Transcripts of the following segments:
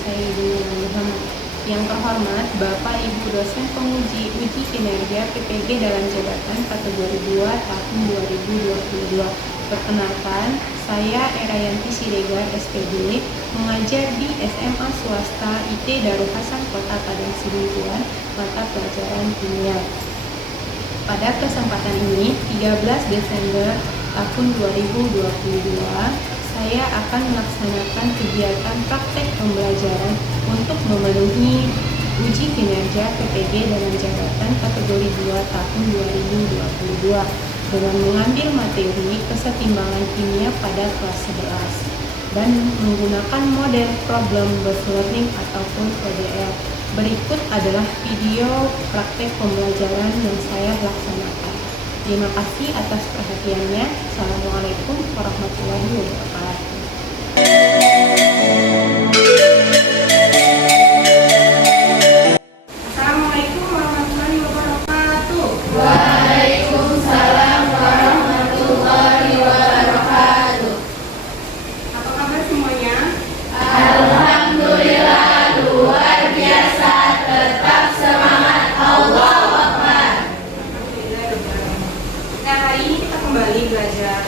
Sayyidina Muhammad. Yang terhormat Bapak Ibu dosen penguji uji kinerja PPG dalam jabatan kategori 2 tahun 2022. Perkenalkan, saya Erayanti Siregar SPG, mengajar di SMA Swasta IT Darul Hasan Kota Padang Sidempuan, mata pelajaran kimia. Pada kesempatan ini, 13 Desember tahun 2022, saya akan melaksanakan kegiatan praktek pembelajaran untuk memenuhi uji kinerja PPG dalam jabatan kategori 2 tahun 2022 dengan mengambil materi kesetimbangan kimia pada kelas 11 dan menggunakan model problem based learning ataupun PBL. Berikut adalah video praktek pembelajaran yang saya laksanakan. Terima kasih atas perhatiannya. Assalamualaikum warahmatullahi wabarakatuh. Assalamualaikum warahmatullahi wabarakatuh. Waalaikumsalam warahmatullahi wabarakatuh. Apa kabar semuanya? Alhamdulillah luar biasa, tetap semangat. Allahu Akbar. Nah, hari ini kita kembali belajar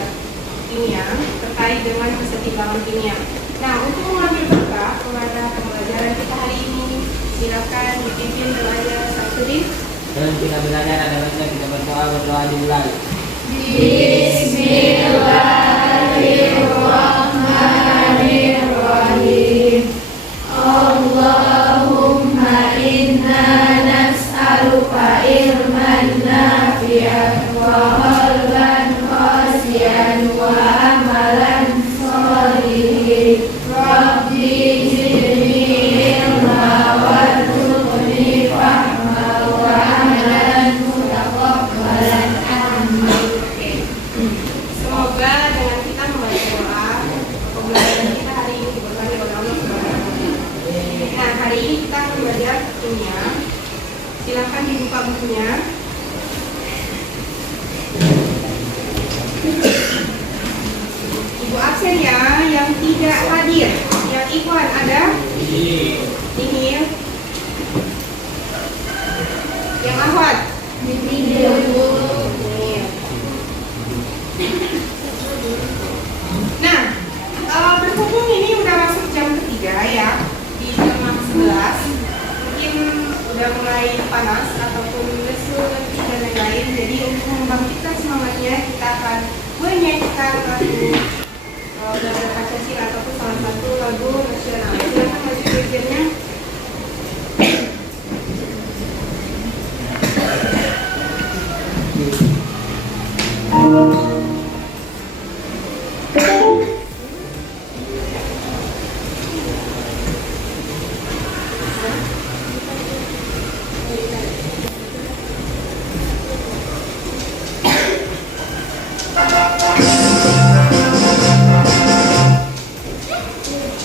kimia terkait dengan kesetimbangan kimia. Nah, untuk mengambil berkah kepada pembelajaran kita hari ini, silakan dipimpin doanya Syamsuddin. Dan kita belajar adalah kita berdoa dimulai. Bismillahirrahmanirrahim. Allahumma inna nas'aluka ilman nafi'an wa qalban khashian wa amalan sholihin. Rabbi zidni ilma warzuqni fahma wa amalan mutaqabbalan. Amin. Semoga dengan kita membaca doa, pembelajaran kita hari ini diberkahi oleh Allah Subhanahu wa Ta'ala. Nah, hari ini kita akan belajar kimia. Silakan dibuka bukunya. Ibu absen ya, yang tidak hadir. Yang Ikhwan ada? Ini. Yang Ahwat? Ini. Nah, berhubung ini udah masuk jam ketiga ya, di jam 11, mungkin udah mulai panas ataupun lesu dan lain-lain. Jadi untuk membangkitkan semangatnya, kita akan menyanyikan lagu belajar Pancasila ataupun salah satu lagu nasional. Silakan maju dirjennya.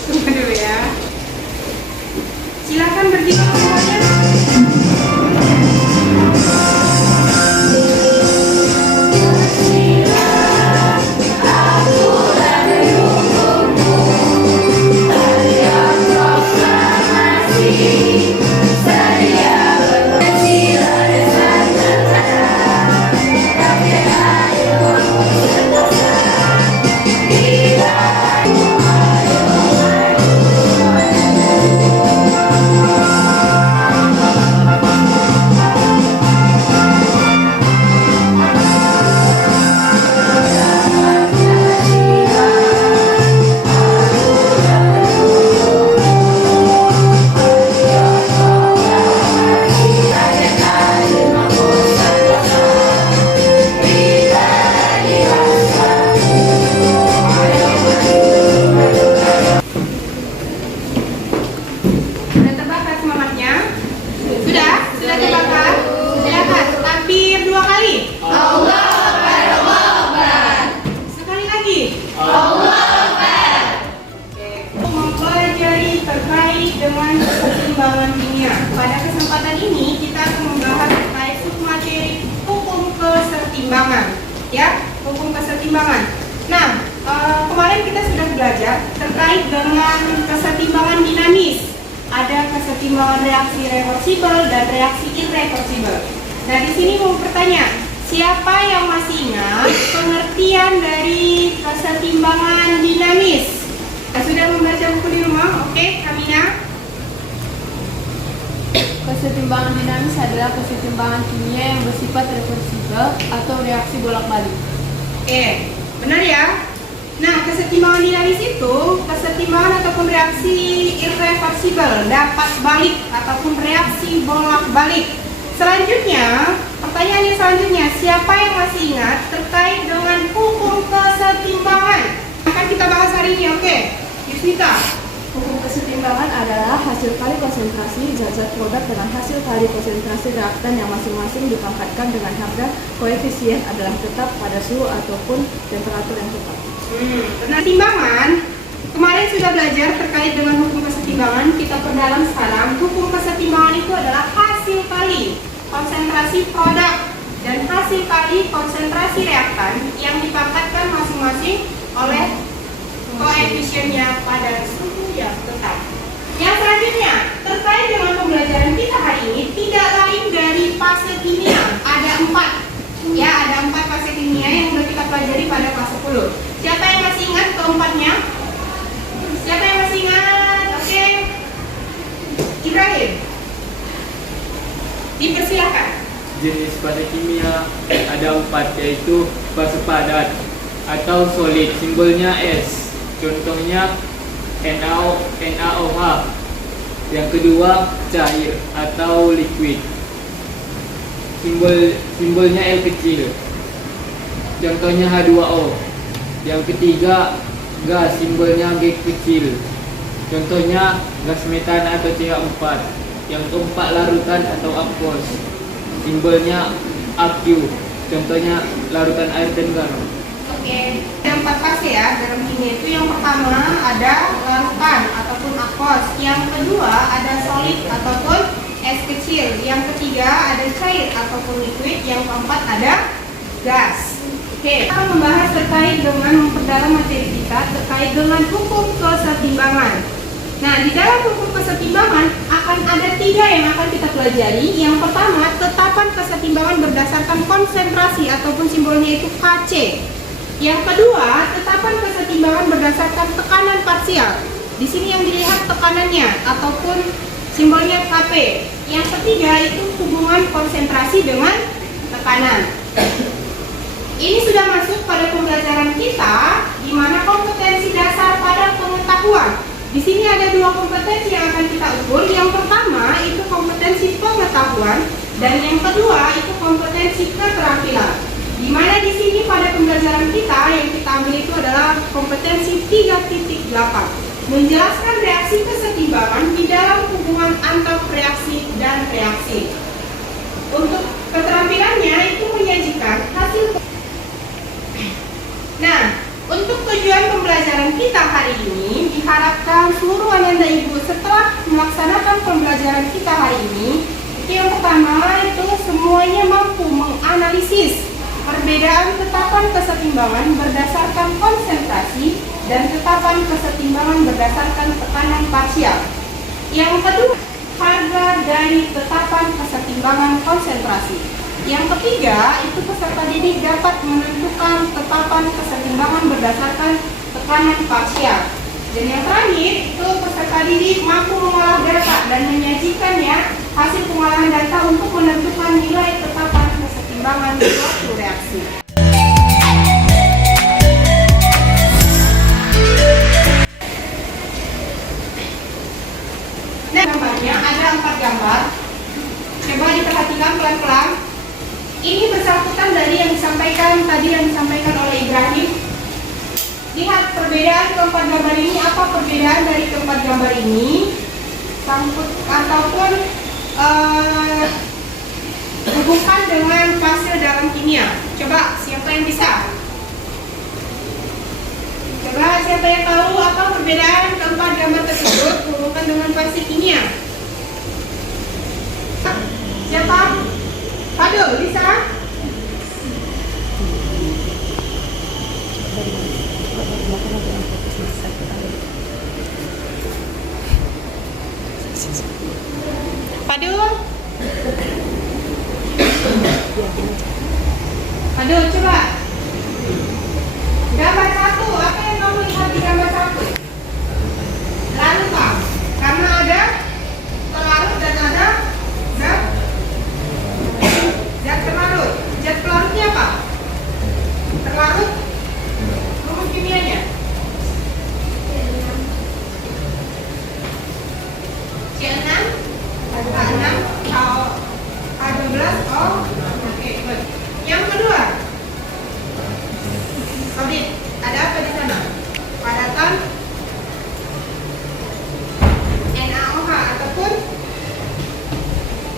Tunggu dulu ya. Silakan berdiri semuanya. Sudah terbakar semangatnya? Sudah? Sudah terbakar? Silakan takbir 2 kali. Allah Akbar, Allah Akbar. Sekali lagi. Allah Akbar. Oke. Mempelajari terkait dengan kesetimbangan kimia. Pada kesempatan ini kita akan membahas terkait submateri hukum kesetimbangan. Ya, hukum kesetimbangan. Nah, kemarin kita sudah belajar terkait dengan kesetimbangan dinamis. kesetimbangan reaksi reversibel dan reaksi irreversibel. Nah, di sini mau bertanya, siapa yang masih ingat pengertian dari kesetimbangan dinamis? Sudah membaca buku di rumah? Oke, Kamina. Kesetimbangan dinamis adalah kesetimbangan kimia yang bersifat reversibel atau reaksi bolak-balik. Oke, benar ya? Nah, kesetimbangan dinamis itu kesetimbangan ataupun reaksi irreversibel, dapat balik ataupun reaksi bolak-balik. Selanjutnya, pertanyaan yang selanjutnya, siapa yang masih ingat terkait dengan hukum kesetimbangan? Akan kita bahas hari ini, oke? Yusmita. Hukum kesetimbangan adalah hasil kali konsentrasi zat-zat produk dengan hasil kali konsentrasi reaktan yang masing-masing dipangkatkan dengan harga koefisien adalah tetap pada suhu ataupun temperatur yang tetap. Nah, timbangan kemarin sudah belajar terkait dengan hukum kesetimbangan. Kita perdalam sekarang. Hukum kesetimbangan itu adalah hasil kali konsentrasi produk dan hasil kali konsentrasi reaktan yang dipangkatkan masing-masing oleh koefisiennya pada suhu yang tetap. Yang selanjutnya terkait dengan pembelajaran kita hari ini tidak lain dari fase kimia. Ada 4 ya, ada 4 fase kimia yang sudah kita pelajari pada fase 10. Siapa yang masih ingat keempatnya? Siapa yang masih ingat? Oke, Ibrahim, dipersilakan. Jenis fase kimia ada 4, yaitu fase padat atau solid, simbolnya S. Contohnya NaOH. Yang kedua cair atau liquid, simbolnya L kecil. Contohnya H2O. Yang ketiga gas, simbolnya G kecil. Contohnya gas metan atau CH4. Yang keempat larutan atau aqueous, simbolnya AQ. Contohnya larutan air dan garam. Oke, ada 4 fase ya dalam kimia itu. Yang pertama ada larutan ataupun aqueous. Yang kedua ada solid ataupun es kecil. Yang ketiga ada cair ataupun liquid. Yang keempat ada gas. Oke, kita akan membahas terkait dengan memperdalam materi kita terkait dengan hukum kesetimbangan. Nah, di dalam hukum kesetimbangan akan ada 3 yang akan kita pelajari. Yang pertama, tetapan kesetimbangan berdasarkan konsentrasi ataupun simbolnya itu Kc. Yang kedua, tetapan kesetimbangan berdasarkan tekanan parsial. Di sini yang dilihat tekanannya ataupun simbolnya Kp. Yang ketiga itu hubungan konsentrasi dengan tekanan. Ini sudah masuk pada pembelajaran kita, di mana kompetensi dasar pada pengetahuan. Di sini ada 2 kompetensi yang akan kita ukur. Yang pertama itu kompetensi pengetahuan dan yang kedua itu kompetensi keterampilan. Di mana di sini pada pembelajaran kita yang kita ambil itu adalah kompetensi 3.8, menjelaskan reaksi kesetimbangan di dalam hubungan antar reaksi dan reaksi. Untuk keterampilannya itu menyajikan hasil. Nah, untuk tujuan pembelajaran kita hari ini diharapkan seluruh anak ibu setelah melaksanakan pembelajaran kita hari ini itu yang pertama itu semuanya mampu menganalisis perbedaan tetapan kesetimbangan berdasarkan konsentrasi dan tetapan kesetimbangan berdasarkan tekanan parsial. Yang kedua, harga dari tetapan kesetimbangan konsentrasi. Yang ketiga, itu peserta didik dapat menentukan tetapan kesetimbangan berdasarkan tekanan parsial. Dan yang terakhir, itu peserta didik mampu mengolah data dan menyajikannya hasil pengolahan data untuk menentukan nilai tetapan kesetimbangan suatu reaksi. Nah, gambarnya ada 4 gambar. Coba diperhatikan pelan-pelan. Ini bersangkutan dari yang disampaikan tadi yang disampaikan oleh Ibrahim. Lihat perbedaan keempat gambar ini. Apa perbedaan dari keempat gambar ini? Sangkut ataupun hubungkan dengan fase dalam kimia. Coba siapa yang bisa? Coba siapa yang tahu apa perbedaan keempat gambar tersebut hubungkan dengan fase kimia? Siapa? Fadul, bisa? Padul. Padul, coba. Gambar 1, apa yang kamu lihat di gambar 1? Larutan. Karena ada pelarut dan ada zat terlarut. Zat pelarutnya apa? Terlarut. Rumus kimianya? C6, H6, H12, oh, oke, good. Yang kedua, solid. Ada apa di sana? Padatan NaOH ataupun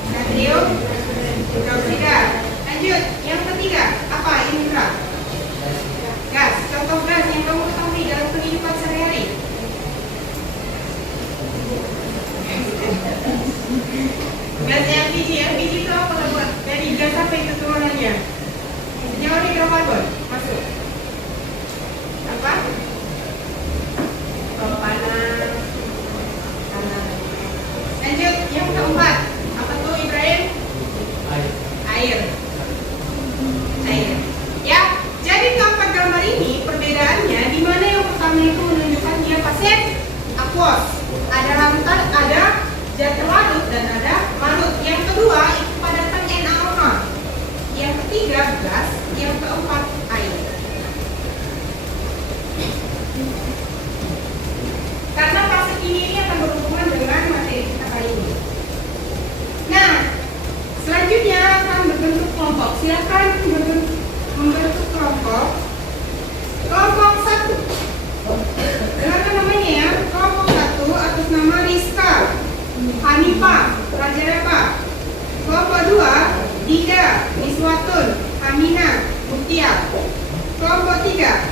natrium hidroksida. Lanjut, yang ketiga, apa Indra? Gas. Contoh gas yang kamu ketahui dalam kehidupan sehari-hari. Gas LPG itu apa buat? Dari gas apa itu turunannya? Senyawa hidrokarbon masuk. Apa? Propanan. Lanjut, yang keempat, apa tuh Ibrahim? Air. Ya, jadi keempat gambar ini perbedaannya di mana yang pertama itu menunjukkan dia pasien aqueous, ada larutan, ada zat terlarut dan ada larut. Yang kedua itu padatan NaOH. Yang ketiga gas, yang keempat air. Karena fase kimia ini akan berhubungan dengan materi kita kali ini. Nah, selanjutnya akan berbentuk kelompok. Silakan membentuk kelompok. Kelompok 1. Dengarkan namanya ya. Kelompok 1 atas nama Rizka, Hanifah, Rajareba. Kelompok 2, Dida, Miswatun, Hamina, Mutia. Kelompok 3,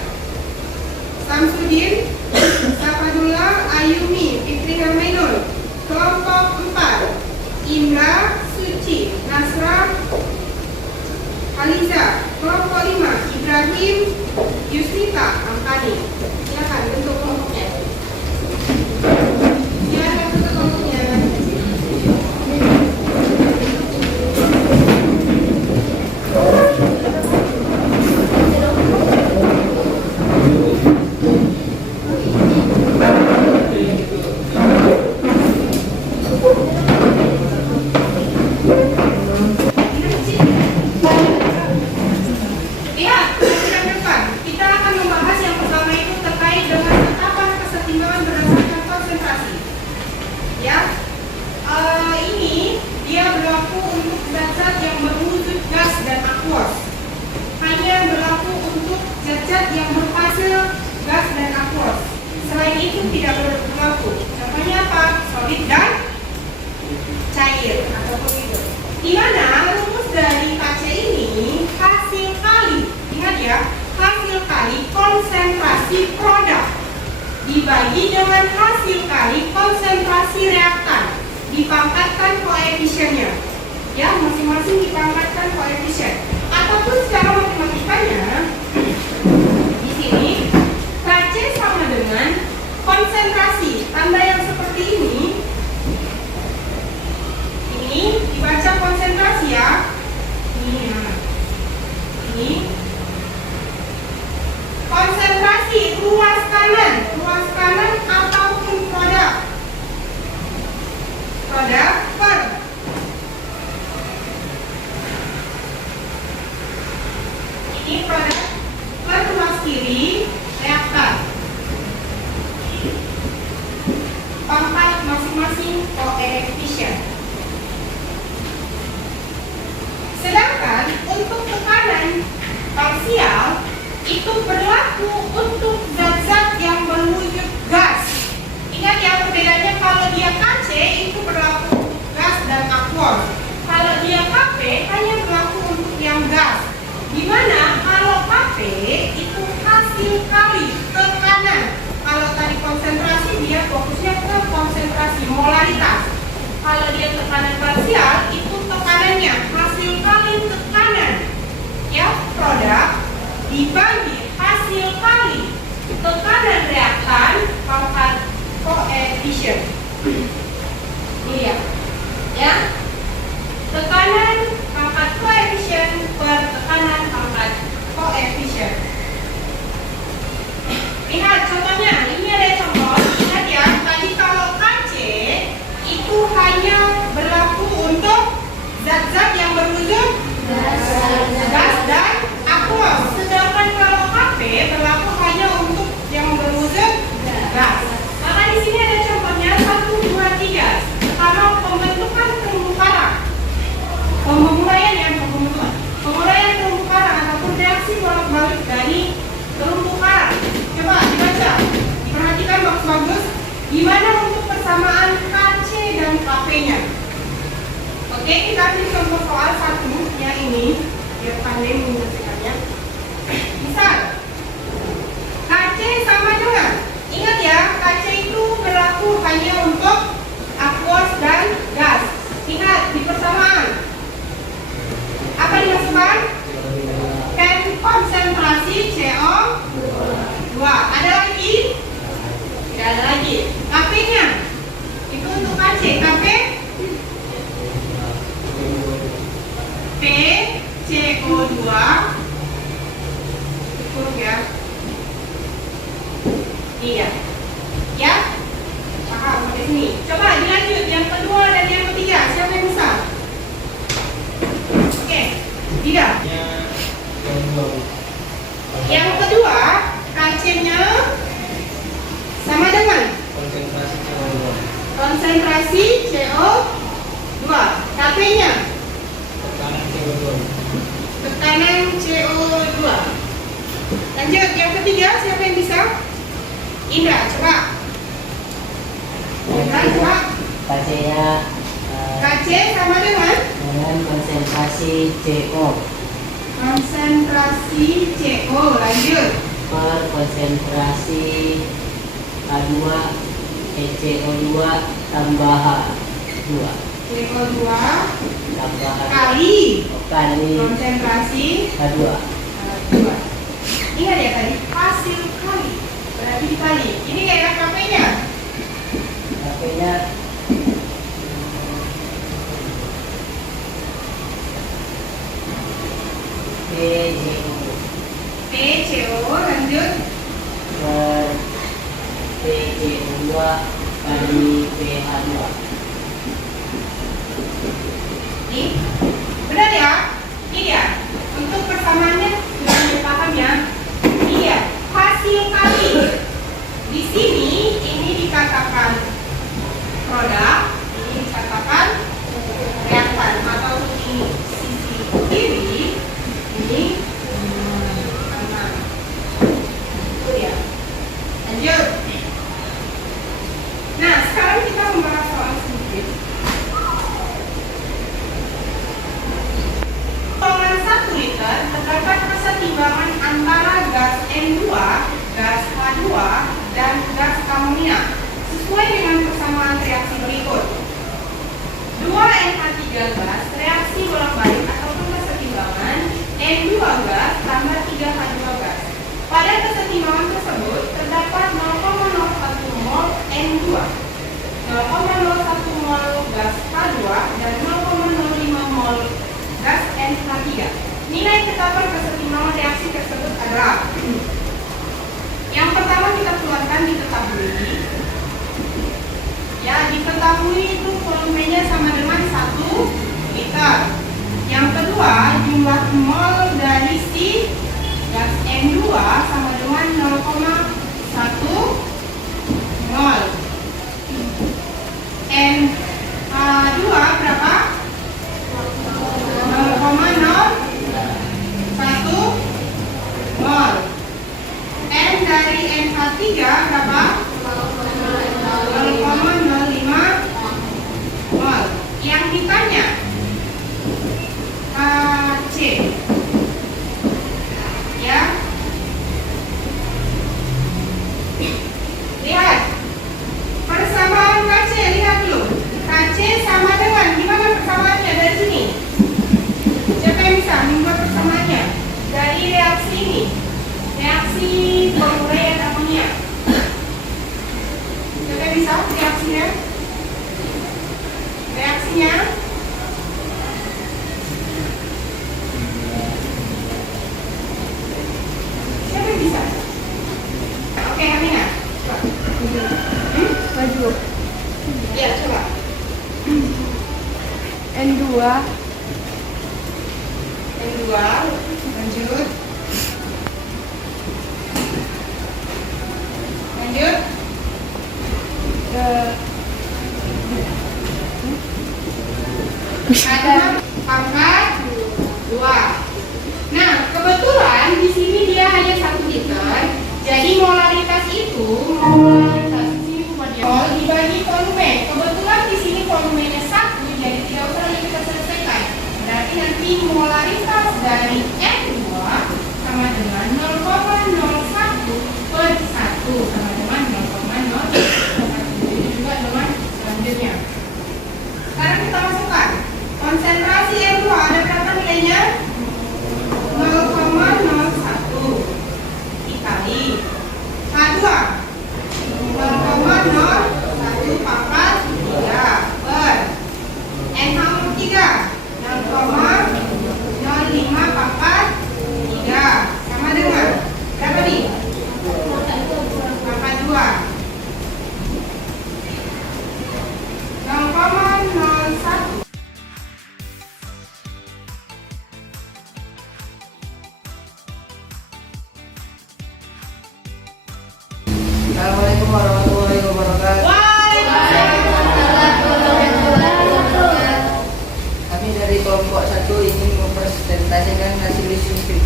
Samsudin, Safadullah, Ayumi, Fitri Hamenul. Kelompok 4, Indra, Suci, Nasra, Aliza. Kelompok 5, Ibrahim, Yusnita, Angkani. Silakan bentuk kelompoknya. Silakan bentuk kelompoknya. Lihat, ke depan kita akan membahas yang pertama itu terkait dengan penetapan kesetimbangan berdasarkan konsentrasi. Ya, ini dia berlaku untuk zat-zat yang berwujud gas dan aqueous. Hanya berlaku untuk zat-zat yang berfase gas dan aqueous. Selain itu tidak berlaku. Contohnya apa? Solid dan cair ataupun itu. Di mana rumus dari KC ini hasil kali, ingat ya, hasil kali konsentrasi produk dibagi dengan hasil kali konsentrasi reaktan, dipangkatkan koefisiennya. Ya, masing-masing dipangkatkan koefisien. Ataupun secara matematikanya di sini KC sama dengan konsentrasi. Tanda yang seperti ini dibaca konsentrasi ya. Ini konsentrasi ruas kanan ataupun produk per ini produk per ruas kiri reaktan. Pangkat masing-masing koefisien. Sedangkan untuk tekanan parsial itu berlaku untuk zat-zat yang berwujud gas. Ingat ya perbedaannya, kalau dia KC itu berlaku untuk gas dan aqueous. Kalau dia KP hanya berlaku untuk yang gas. Dimana kalau KP itu hasil kali tekanan. Kalau tadi konsentrasi dia fokusnya ke konsentrasi molaritas. Kalau dia tekanan parsial itu tekanannya hasil kali tekanan ya produk dibagi hasil kali tekanan reaktan pangkat koefisien. Ini ya. Oke, kita ambil contoh soal satu yang ini, biar pandai menyelesaikannya. Misal, KC sama dengan, ingat ya, KC itu berlaku hanya untuk aqueous dan gas. Ingat di persamaan. Apa dimasukkan? Konsentrasi CO2. Ada lagi? Tidak ada lagi. Kp-nya itu untuk KC. Kp P CO2 cukup ya. Iya. Ya? Paham sampai sini. Coba dilanjut yang kedua dan yang ketiga. Siapa yang bisa? Oke. Tidak. Yang kedua, KC-nya sama dengan konsentrasi CO2. Kp-nya tekanan CO2. Lanjut, yang ketiga siapa yang bisa? Indra, coba. Indra, coba. KC-nya KC sama dengan konsentrasi CO konsentrasi CO. Lanjut. per konsentrasi H2 CO2 tambah H2 CO2 tambah kali kali konsentrasi H2. H2. Ingat ya tadi hasil kali berarti dikali. Ini kayak KP-nya. KP-nya PCO. Lanjut. per PCO2 kali pH2. Ini benar ya? Iya. Untuk persamaannya sudah dipaham ya? Iya. Hasil kali. Di sini ini dikatakan produk, ini dikatakan reaktan atau ini sisi kiri, ini kanan. Itu ya. Lanjut. Nah, sekarang kita membahas soal sedikit. Tolongan 1 liter terdapat kesetimbangan antara gas N2, gas H2, dan gas amonia sesuai dengan persamaan reaksi berikut. 2NH3 gas reaksi bolak-balik ataupun kesetimbangan N2 gas tambah 3H2 gas. Pada kesetimbangan tersebut terdapat 0,01 mol N2, 0,01 mol gas H2, dan 0,05 mol gas NH3. Nilai ketapar kesetimbangan reaksi tersebut adalah yang pertama kita keluarkan diketahui. Ya, diketahui itu volumenya sama dengan 1 liter. Yang kedua, jumlah mol dari si gas N2 sama dengan 0,1 mol. NH2 berapa? 0,01 mol. N dari NH3 berapa? 0,05 mol. Yang ditanya KC ya. Lihat persamaan KC, lihat dulu. KC sama dengan, gimana persamaannya dari sini? Siapa yang bisa membuat persamaannya? Dari reaksi ini, reaksi penguraian amonia. Siapa yang bisa reaksinya? Reaksinya siapa yang bisa? Oke, Amina. Maju. Ya, coba. N2 N2, lanjut. Lanjut. Ada pangkat 2. Nah, kebetulan di sini dia hanya 1 liter. Jadi molaritas itu, molaritas di sini mol dibagi volume. Kebetulan di sini volumenya 1, jadi tidak usah lagi kita berarti molaritas dari N2 sama dengan 0,01 per 1 sama dengan 0,01. Ini juga dengan selanjutnya. Sekarang kita masukkan konsentrasi N2 ada berapa nilainya? 0,01 dikali H2 0,01 pangkat 3 per NH3 0,05 pangkat 3 sama dengan berapa nih? Pangkat 2 0,01. Assalamualaikum warahmatullahi wabarakatuh. Kami dari kelompok 1 ingin mempresentasikan hasil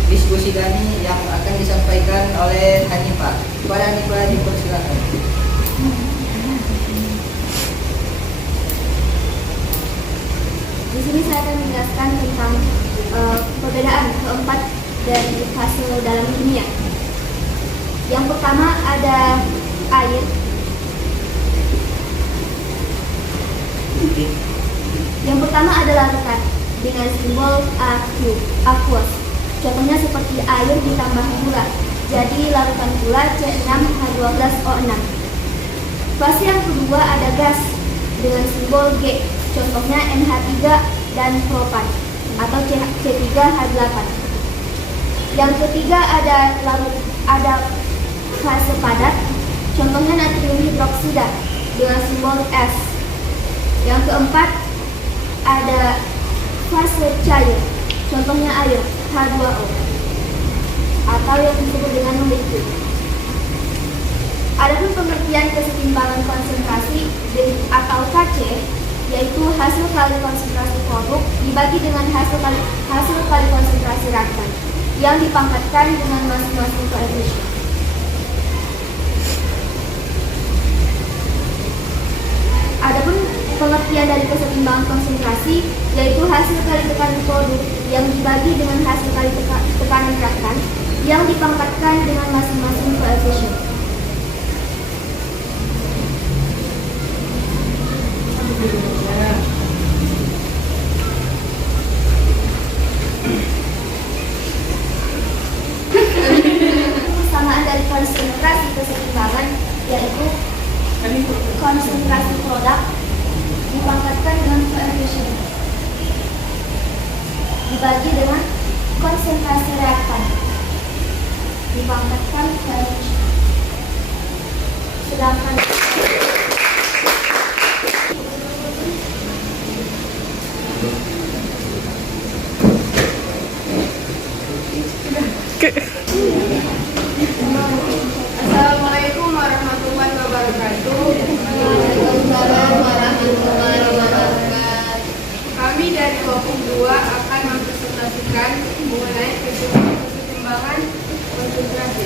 diskusi kami yang akan disampaikan oleh Hanifah. Kepada Hanifah dipersilakan. Di sini saya akan menjelaskan tentang perbedaan keempat dari fase dalam kimia. Yang pertama ada air. Yang pertama adalah larutan dengan simbol aqueous. Contohnya seperti air ditambah gula. Jadi larutan gula C6H12O6. Fase yang kedua ada gas dengan simbol G. Contohnya NH3 dan propan atau C3H8. Yang ketiga ada fase padat. Contohnya natrium hidroksida dengan simbol S. Yang keempat ada fase cair. Contohnya air H2O atau yang disebut dengan molekul. Adapun pengertian kesetimbangan konsentrasi atau KC, yaitu hasil kali konsentrasi produk dibagi dengan hasil kali konsentrasi reaktan yang dipangkatkan dengan masing-masing koefisien. Adapun pengertian dari kesetimbangan konsentrasi yaitu hasil kali tekanan produk yang dibagi dengan hasil kali tekanan reaktan yang dipangkatkan dengan masing-masing koefisien. Kesamaan dari konsentrasi kesetimbangan yaitu konsentrasi produk dipangkatkan dengan koefisien dibagi dengan konsentrasi reaktan dipangkatkan koefisien. Sedangkan Assalamualaikum warahmatullahi wabarakatuh. Kami dari kelompok 2 akan mempresentasikan mengenai kesetimbangan konsentrasi.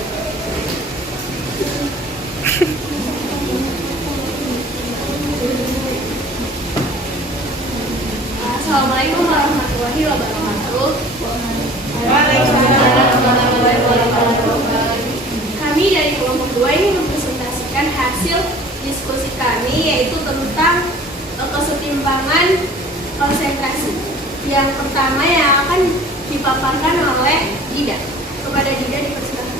Assalamualaikum warahmatullahi wabarakatuh. Waalaikumsalam warahmatullahi wabarakatuh. Kami dari kelompok 2 ini mempresentasikan hasil diskusi kami yaitu tentang kesetimbangan konsentrasi. Yang pertama yang akan dipaparkan oleh Dida. Kepada Dida dipersilakan.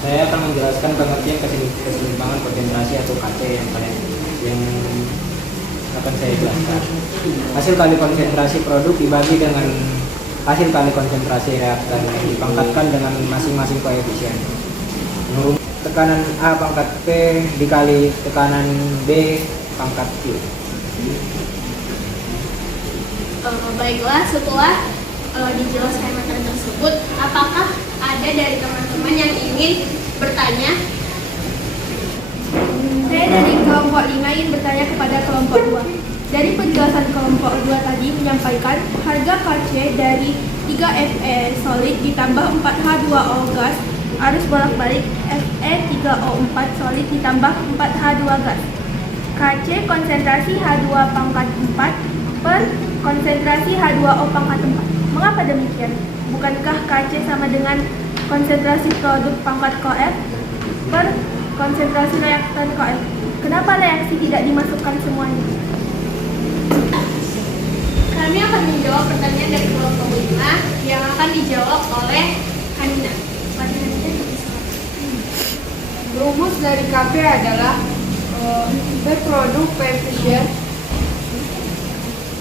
Saya akan menjelaskan pengertian kesetimbangan konsentrasi atau KC yang akan saya jelaskan. Hasil kali konsentrasi produk dibagi dengan hasil kali konsentrasi reaktan yang dipangkatkan dengan masing-masing koefisien. Menurut tekanan A pangkat P dikali tekanan B pangkat Q. Baiklah, setelah dijelaskan materi tersebut, apakah ada dari teman-teman yang ingin bertanya? Saya dari kelompok 5 ingin bertanya kepada kelompok 2. Dari penjelasan kelompok 2 tadi menyampaikan harga KC dari 3Fe solid ditambah 4H2O gas harus bolak-balik Fe3O4 solid ditambah 4H2 gas. KC konsentrasi H2 pangkat 4 per konsentrasi H2O pangkat 4. Mengapa demikian? Bukankah Kc sama dengan konsentrasi produk pangkat CoF per konsentrasi reaktan CoF? Kenapa reaksi tidak dimasukkan semuanya? Kami akan menjawab pertanyaan dari kelompok 5 yang akan dijawab oleh Hanina. Rumus dari Kp adalah V produk koefisien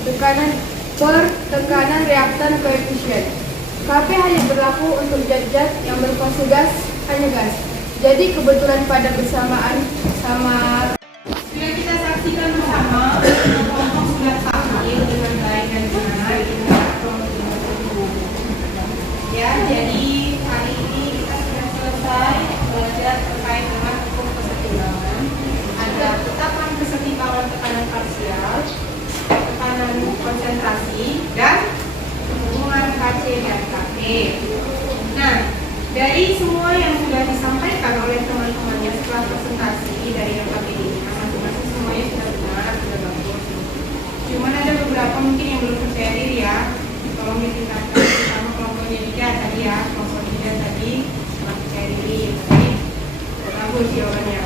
tekanan per tekanan reaktan koefisien. Kp hanya berlaku untuk zat-zat yang berfase gas, hanya gas. Jadi kebetulan pada bersamaan sama. Sudah kita saksikan bersama, kelompok sudah tampil dengan baik dan benar. Ya, jadi hari ini kita sudah selesai belajar terkait dengan hukum kesetimbangan. Ada tetapan kesetimbangan tekanan parsial, tekanan konsentrasi, dan hubungan Kc dan Kp. Nah, dari semua yang sudah disampaikan oleh teman-temannya setelah presentasi dari yang Kp ini, masing-masing semuanya sudah benar, sudah bagus. Cuman ada beberapa mungkin yang belum percaya diri ya. Tolong ditingkatkan sama kelompoknya juga tadi ya, kelompok 3 tadi kurang percaya diri. Jadi bagus jawabannya.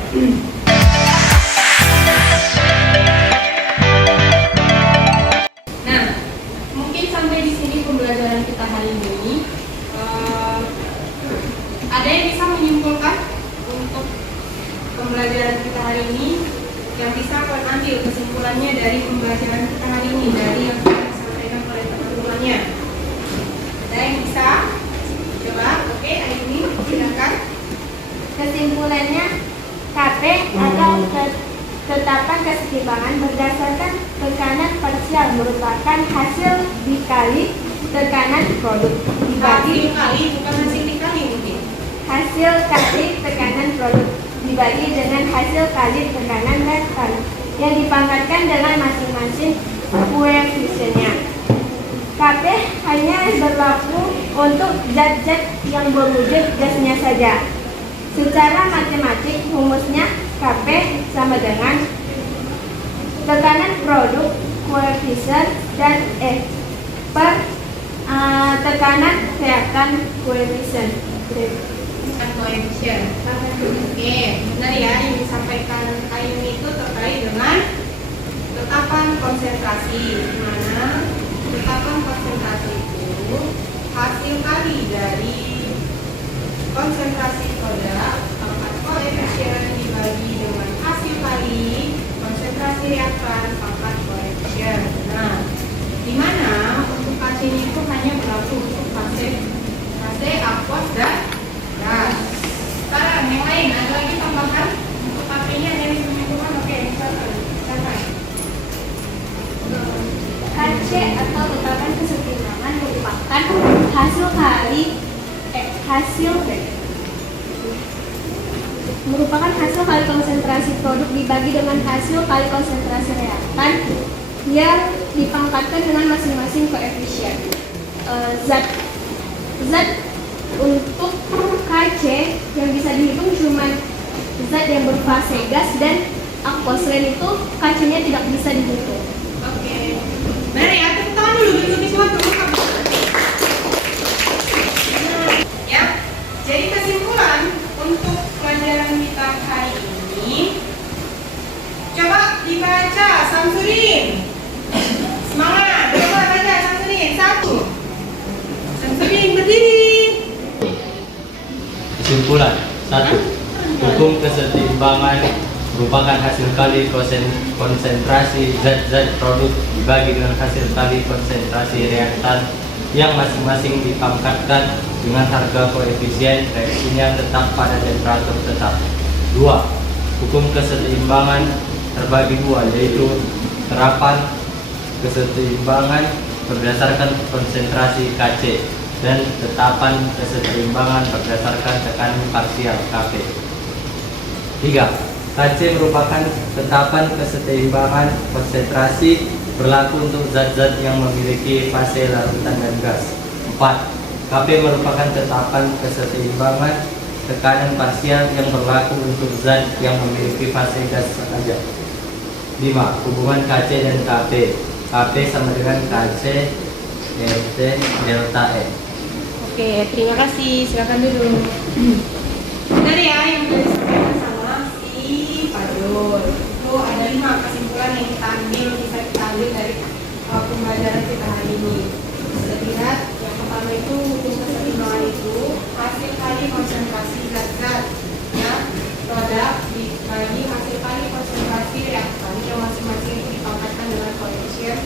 Nah, mungkin sampai di sini pembelajaran kita hari ini. Ada yang bisa menyimpulkan untuk pembelajaran kita hari ini, yang bisa kalian ambil kesimpulannya dari pembelajaran kita hari ini, dari yang sudah disampaikan oleh teman-temannya. Ada yang bisa? Coba, oke, Aini, silakan. Kesimpulannya, Kp atau ketetapan kesetimbangan berdasarkan tekanan parsial merupakan hasil dikali tekanan produk dibagi Hasil kali, bukan hasil dikali mungkin. hasil kali tekanan produk dibagi dengan hasil kali tekanan reaktan yang dipangkatkan dengan masing-masing koefisiennya. Kp hanya berlaku untuk zat-zat yang berwujud gasnya saja. Secara matematik, rumusnya Kp sama dengan tekanan produk koefisien dan per tekanan reaktan koefisien. Bukan koefisien. Oke, benar ya yang disampaikan Aini itu terkait dengan tetapan konsentrasi. Di mana tetapan konsentrasi itu hasil kali dari konsentrasi produk pangkat koefisien dibagi dengan hasil kali konsentrasi reaktan pangkat koefisien. Nah, di mana untuk Kc-nya itu hanya berlaku untuk fase aqueous dan gas. Sekarang yang lain ada lagi tambahan untuk Kp-nya ada yang menyimpulkan. Oke, misalkan. Kc atau tetapan kesetimbangan merupakan hasil kali konsentrasi produk dibagi dengan hasil kali konsentrasi reaktan yang dipangkatkan dengan masing-masing koefisien. Zat untuk Kc yang bisa dihitung cuma zat yang berfase gas dan aqueous. Selain itu Kc-nya tidak bisa dihitung. Oke. Benar ya, tepuk tangan dulu bagi semua dulu. Ya. Jadi kesimpulan untuk pelajaran kita hari ini, coba dibaca Samsudin. Semangat, coba baca Samsudin. 1. Samsudin berdiri. Kesimpulan 1. Hukum kesetimbangan merupakan hasil kali konsentrasi zat-zat produk dibagi dengan hasil kali konsentrasi reaktan yang masing-masing dipangkatkan dengan harga koefisien reaksinya tetap pada temperatur tetap. 2. Hukum kesetimbangan terbagi dua, yaitu terapan kesetimbangan berdasarkan konsentrasi Kc dan tetapan kesetimbangan berdasarkan tekanan parsial Kp. 3. Kc merupakan tetapan kesetimbangan konsentrasi berlaku untuk zat-zat yang memiliki fase larutan dan gas. 4. Kp merupakan tetapan kesetimbangan tekanan parsial yang berlaku untuk zat yang memiliki fase gas saja. 5. Hubungan Kc dan Kp KP sama dengan KC RT delta E. Oke, terima kasih. Silakan duduk. Benar ya yang sudah disampaikan sama si Pak Jul. Itu ada 5 kesimpulan yang bisa kita ambil dari pembelajaran kita hari ini. Bisa dilihat yang pertama itu hukum keseimbangan itu hasil kali konsentrasi zat-zat ya produk dibagi hasil kali konsentrasi reaktan yang masing-masing itu dipangkatkan dengan koefisien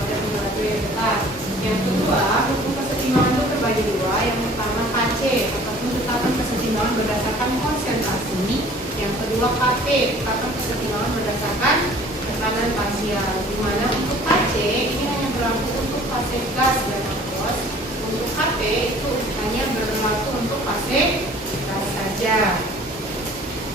pada temperatur yang tetap. Yang kedua, hukum keseimbangan itu terbagi 2. Yang pertama KC ataupun tetapan keseimbangan berdasarkan konsentrasi. Yang kedua KP, tetapan keseimbangan berdasarkan tekanan parsial. Di mana untuk KC ini hanya berlaku untuk fase gas dan aqueous. Untuk KP itu hanya berlaku untuk fase gas saja.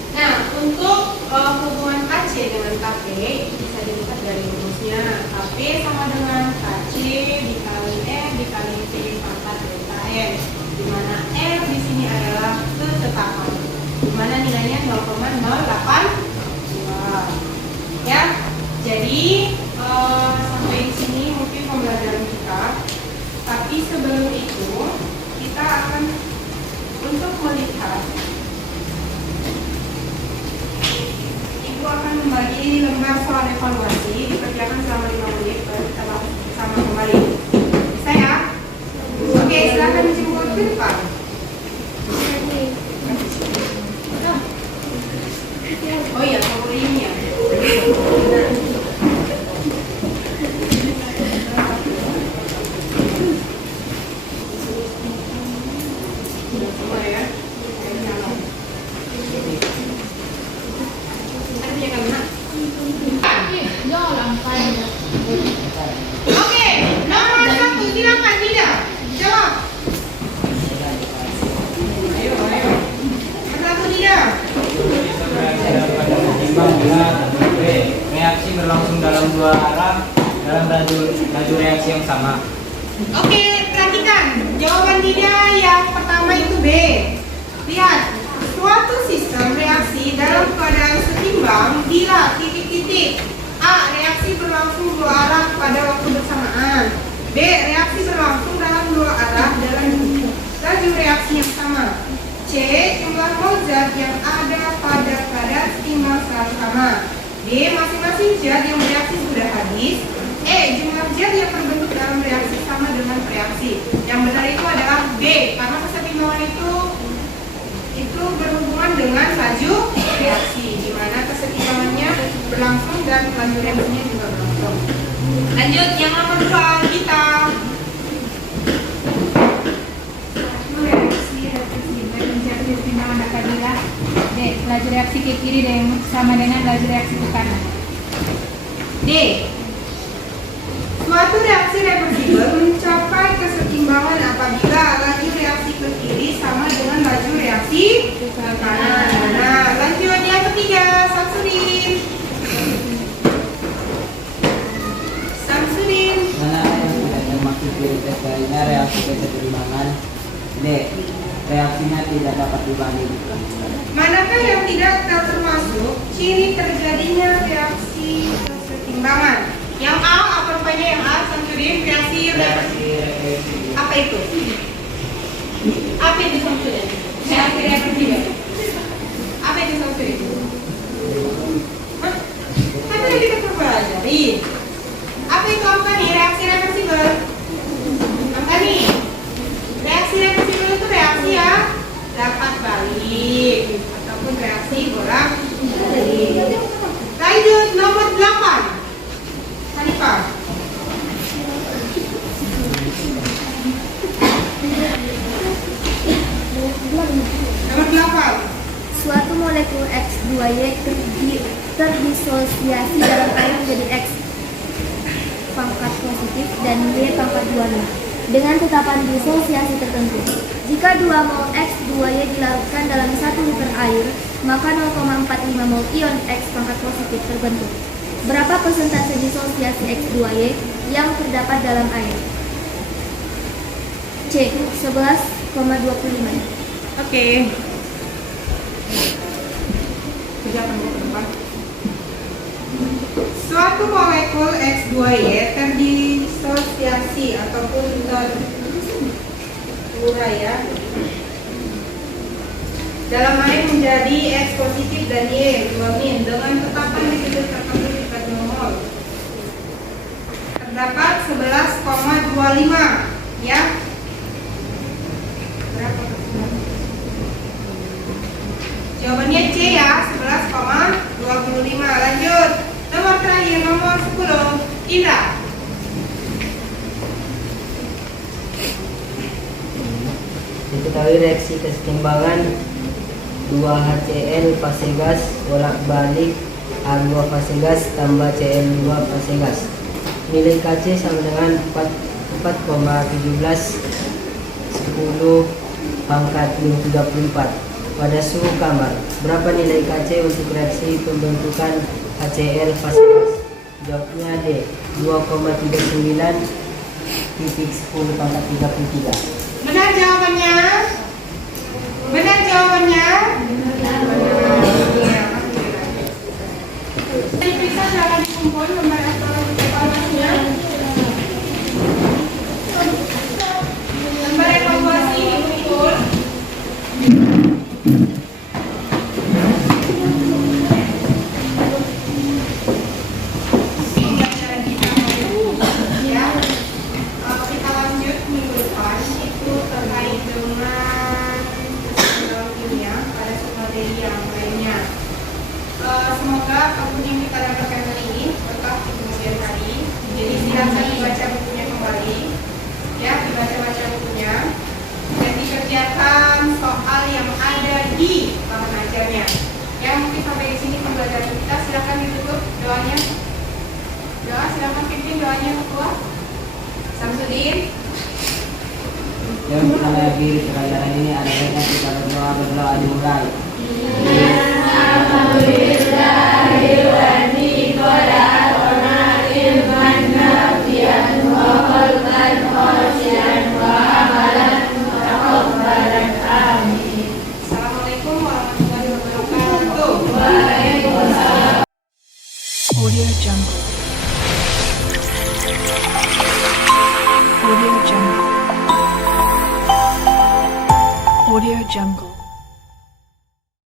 Nah, untuk hubungan KC dengan KP itu bisa dilihat dari rumusnya. KP sama dengan KC dikali R dikali T pangkat delta N. Di mana R di sini adalah ketetapan. Di mana nilainya 0,082. Ya. Jadi sampai di sini mungkin pembelajaran kita. Tapi sebelum itu kita akan untuk melihat Ibu akan membagi lembar soal evaluasi dikerjakan selama 5 menit baru kita bahas bersama kembali. Bisa ya? Oke, silakan dijemput ke depan. Oh iya, favoritnya. Semua ya. Oke, nomor 1 silakan Dida. Jawab. Ayo. Satu Dida. Reaksi berlangsung dalam 2 arah dalam laju reaksi yang sama. Oke, perhatikan. Jawaban Dida yang pertama itu B. Lihat, suatu sistem reaksi dalam keadaan setimbang bila titik-titik A. Reaksi berlangsung 2 arah pada waktu bersamaan. B. Reaksi berlangsung dalam 2 arah dalam laju reaksi yang sama. C. Jumlah mol zat yang ada pada kadar setimbang selalu sama. D. Masing-masing zat yang bereaksi sudah habis. E. Jumlah zat yang terbentuk dalam reaksi sama dengan reaksi. Yang benar itu adalah B, karena kesetimbangan itu berhubungan dengan laju reaksi, di mana kesetimbangannya berlangsung dan laju reaksinya juga berlangsung. Lanjut yang nomor 2 kita. Reaksi keseimbangan apabila D. Laju reaksi ke kiri dan sama dengan laju reaksi ke kanan. D. Suatu reaksi reversibel mencapai kesetimbangan apabila laju reaksi ke kiri sama dengan laju reaksi ke kanan. Nah, lanjut yang ketiga, Samsudin. Mana yang tidak termasuk prioritas lainnya reaksi keseimbangan? D. Reaksinya tidak dapat dibagi. Manakah yang tidak termasuk ciri terjadinya reaksi kesetimbangan? Yang A, apa rupanya yang A? Samsudin, reaksi reversibel. Apa itu? Apa itu Samsudin? Reaksi reversibel. Apa itu Samsudin? Hah? Kan tadi kita pelajari. Apa itu Amkani? Reaksi reversibel. Amkani, reaksi reversibel itu reaksi yang dapat balik ataupun reaksi bolak-balik. Lanjut nomor 8. Hanifah. Nomor 8. Suatu molekul X2Y terdisosiasi dalam air menjadi X pangkat positif dan Y pangkat 2 dengan tetapan disosiasi tertentu. Jika 2 mol X2Y dilarutkan dalam 1 liter air, maka 0,45 mol ion X pangkat positif terbentuk. Berapa persentase disosiasi X2Y yang terdapat dalam air? C. 11,25. Oke. Kerjakan ke depan. Suatu Suatu molekul X2Y terdisosiasi ataupun terurai ya dalam air menjadi X positif dan Y 2- dengan tetapan residu tertentu di mol. Terdapat 11,25 ya. Berapa? Jawabannya C ya, 11,25. Lanjut. Nomor terakhir, nomor 10. Indra. Diketahui reaksi kesetimbangan 2HCl fase gas bolak-balik H2 fase gas tambah Cl2 fase gas. Nilai Kc sama dengan 4,17 10 pangkat min 34 pada suhu kamar. Berapa nilai Kc untuk reaksi pembentukan HCl fase gas? Jawabnya D, 2,39 titik 10 pangkat 33. Benar jawabannya? Benar jawabannya? Iya, diperiksa cara dikumpul gambar evaluasinya. Gambar evaluasi dikumpul. Ya, kita lanjut minggu depan itu terkait dengan kimia pada materi yang lainnya. Semoga apapun yang kita dapatkan hari ini berkah di kemudian hari. Jadi silakan dibaca bukunya kembali, ya dibaca bukunya dan dikerjakan soal yang ada di laman ajarnya. Ya mungkin sampai di sini pembelajaran kita. Silakan ditutup doanya. Doa silakan pimpin doanya ketua. Samsudin. Yang kita lagi pelajaran ini ada baiknya kita berdoa dimulai. Assalamualaikum warahmatullahi wabarakatuh. Audio Jungle. Audio Jungle. Audio Jungle.